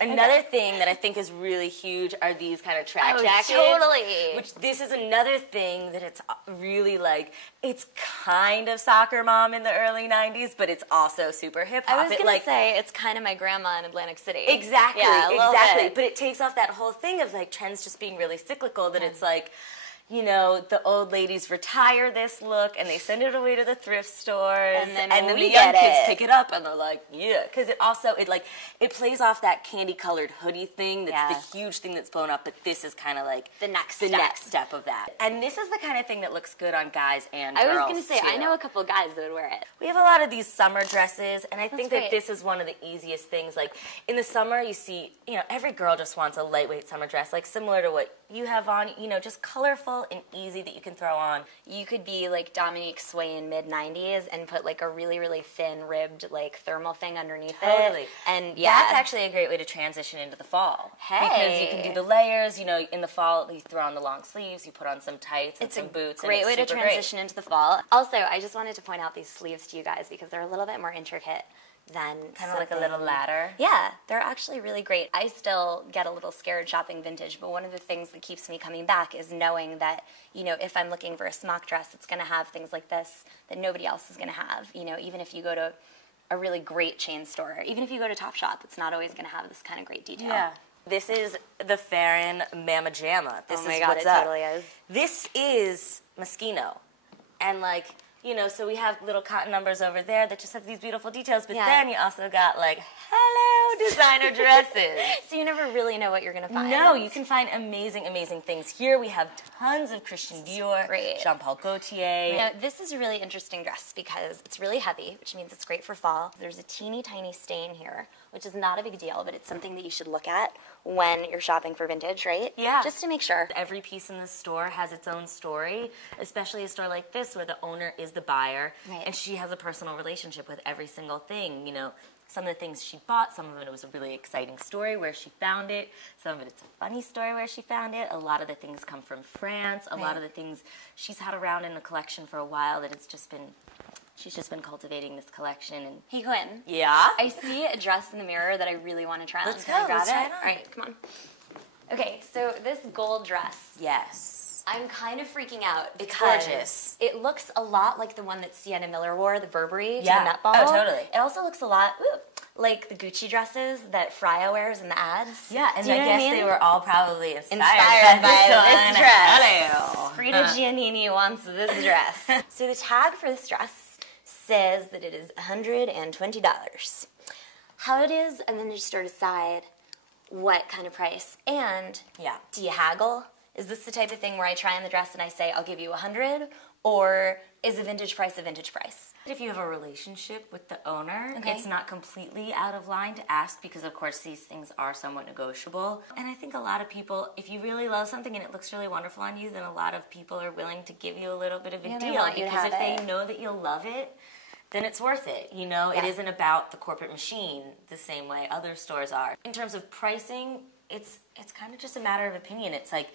Another thing that I think is really huge are these kind of track jackets. Totally. Which this is another thing that it's really like, it's kind of soccer mom in the early 90s, but it's also super hip hop. I was going to say it's kind of my grandma in Atlantic City. Exactly, yeah, exactly. Bit. But it takes off that whole thing of like trends just being really cyclical, that it's like, you know, the old ladies retire this look and they send it away to the thrift stores, and then the young kids pick it up and they're like, yeah, because it plays off that candy colored hoodie thing that's the huge thing that's blown up, but this is kind of like the next step of that. And this is the kind of thing that looks good on guys and girls. I was going to say, too. I know a couple guys that would wear it. We have a lot of these summer dresses, and I think that this is one of the easiest things. Like in the summer, you see, you know, every girl just wants a lightweight summer dress, like similar to what you have on, you know, just colorful and easy that you can throw on. You could be like Dominique Sway in mid-90s and put like a really, really thin ribbed like thermal thing underneath it. And that's actually a great way to transition into the fall. Hey. Because you can do the layers, you know, in the fall you throw on the long sleeves, you put on some tights and some boots. It's a great way to transition into the fall. Also, I just wanted to point out these sleeves to you guys because they're a little bit more intricate than kind of like a little ladder. Yeah, they're actually really great. I still get a little scared shopping vintage, but one of the things that keeps me coming back is knowing that, you know, if I'm looking for a smock dress, it's going to have things like this that nobody else is going to have. You know, even if you go to a really great chain store, even if you go to Topshop, it's not always going to have this kind of great detail. Yeah. This is the Farron Mama Jamma. This oh my is God, what's it up. totally is. This is Moschino. And like, you know, so we have little cotton numbers over there that just have these beautiful details, but then you also got like, hello, designer dresses. So you never really know what you're going to find. No, you can find amazing, amazing things. Here we have tons of Christian Dior, Jean Paul Gaultier. Now, this is a really interesting dress because it's really heavy, which means it's great for fall. There's a teeny tiny stain here, which is not a big deal, but it's something that you should look at when you're shopping for vintage, right? Yeah. Just to make sure. Every piece in the store has its own story, especially a store like this where the owner is the buyer, and she has a personal relationship with every single thing. You know, some of the things she bought, some of it was a really exciting story where she found it, some of it's a funny story where she found it. A lot of the things come from France. A lot of the things she's had around in the collection for a while that it's just been, she's just been cultivating this collection. And hey, Quinn. Yeah? I see a dress in the mirror that I really want to try on. Let's Can I go. grab Let's try it? it on. All right, come on. Okay, so this gold dress. Yes. I'm kind of freaking out because gorgeous. It looks a lot like the one that Sienna Miller wore, the Burberry to the Met Ball. Oh, totally. It also looks a lot like the Gucci dresses that Freya wears in the ads. Yeah, and Do you I know what guess mean? they were all probably inspired by this dress. Hello. Rita Giannini wants this dress. So the tag for this dress says that it is $120. How it is, and then you start to decide what kind of price. And do you haggle? Is this the type of thing where I try on the dress and I say, I'll give you $100? Or is a vintage price a vintage price? If you have a relationship with the owner, it's not completely out of line to ask because, of course, these things are somewhat negotiable. And I think a lot of people, if you really love something and it looks really wonderful on you, then a lot of people are willing to give you a little bit of a deal. Because if they know that you'll love it, then it's worth it. You know, it isn't about the corporate machine the same way other stores are. In terms of pricing, it's kind of just a matter of opinion. It's like,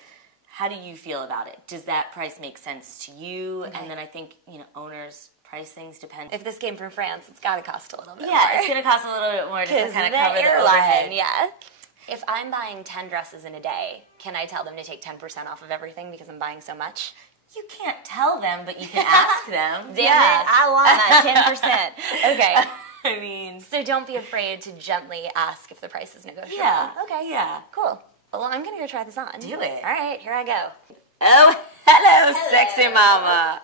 how do you feel about it? Does that price make sense to you? And then I think, you know, owners' pricings depend. If this came from France, it's got to cost a little bit more. Yeah, it's going to cost a little bit more just to kind of cover the overhead. Yeah. If I'm buying 10 dresses in a day, can I tell them to take 10% off of everything because I'm buying so much? You can't tell them, but you can ask them. Damn it, I want that 10%. Okay. I mean, so don't be afraid to gently ask if the price is negotiable. Yeah. Okay. Yeah. Cool. Well, I'm going to go try this on. Do it. All right, here I go. Oh, hello, sexy mama.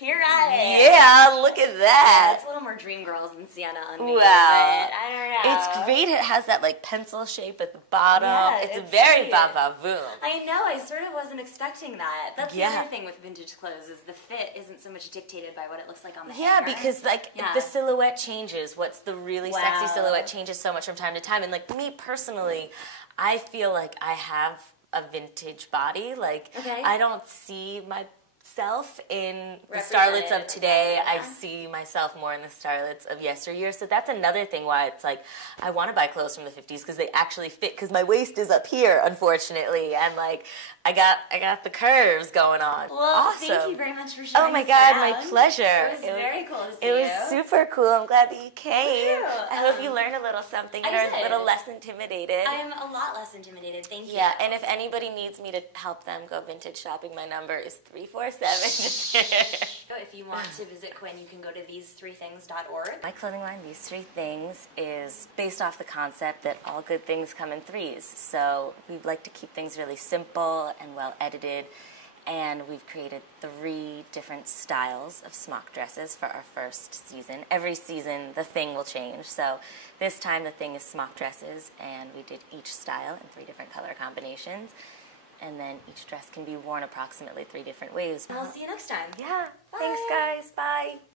Here I am. Yeah, look at that. It's a little more Dream Girls than Sienna on me. Wow. But I don't know. It's great. It has that like pencil shape at the bottom. Yeah, it's very ba-ba-boom. I know. I sort of wasn't expecting that. That's the other thing with vintage clothes is the fit isn't so much dictated by what it looks like on the hanger. Yeah, because like the silhouette changes. What's the really sexy silhouette changes so much from time to time. And like me personally, I feel like I have a vintage body. Like I don't see my self in the Represented, starlets of today. yeah. I see myself more in the starlets of yesteryear. So that's another thing why it's like I want to buy clothes from the 50s because they actually fit. Because my waist is up here, unfortunately, and like I got the curves going on. Well, awesome. Thank you very much for showing Oh my us God, around. my pleasure. It was very cool to see It was you. super cool. I'm glad that you came. Thank you. I hope you learned a little something and I are did. a little less intimidated. I am a lot less intimidated. Thank you. Yeah, and if anybody needs me to help them go vintage shopping, my number is 347. If you want to visit Quinn, you can go to these3things.org. My clothing line, These Three Things, is based off the concept that all good things come in threes. So we like to keep things really simple and well edited. And we've created 3 different styles of smock dresses for our first season. Every season, the thing will change. So this time, the thing is smock dresses, and we did each style in 3 different color combinations. And then each dress can be worn approximately 3 different ways. We'll see you next time. Yeah. Bye. Thanks, guys. Bye.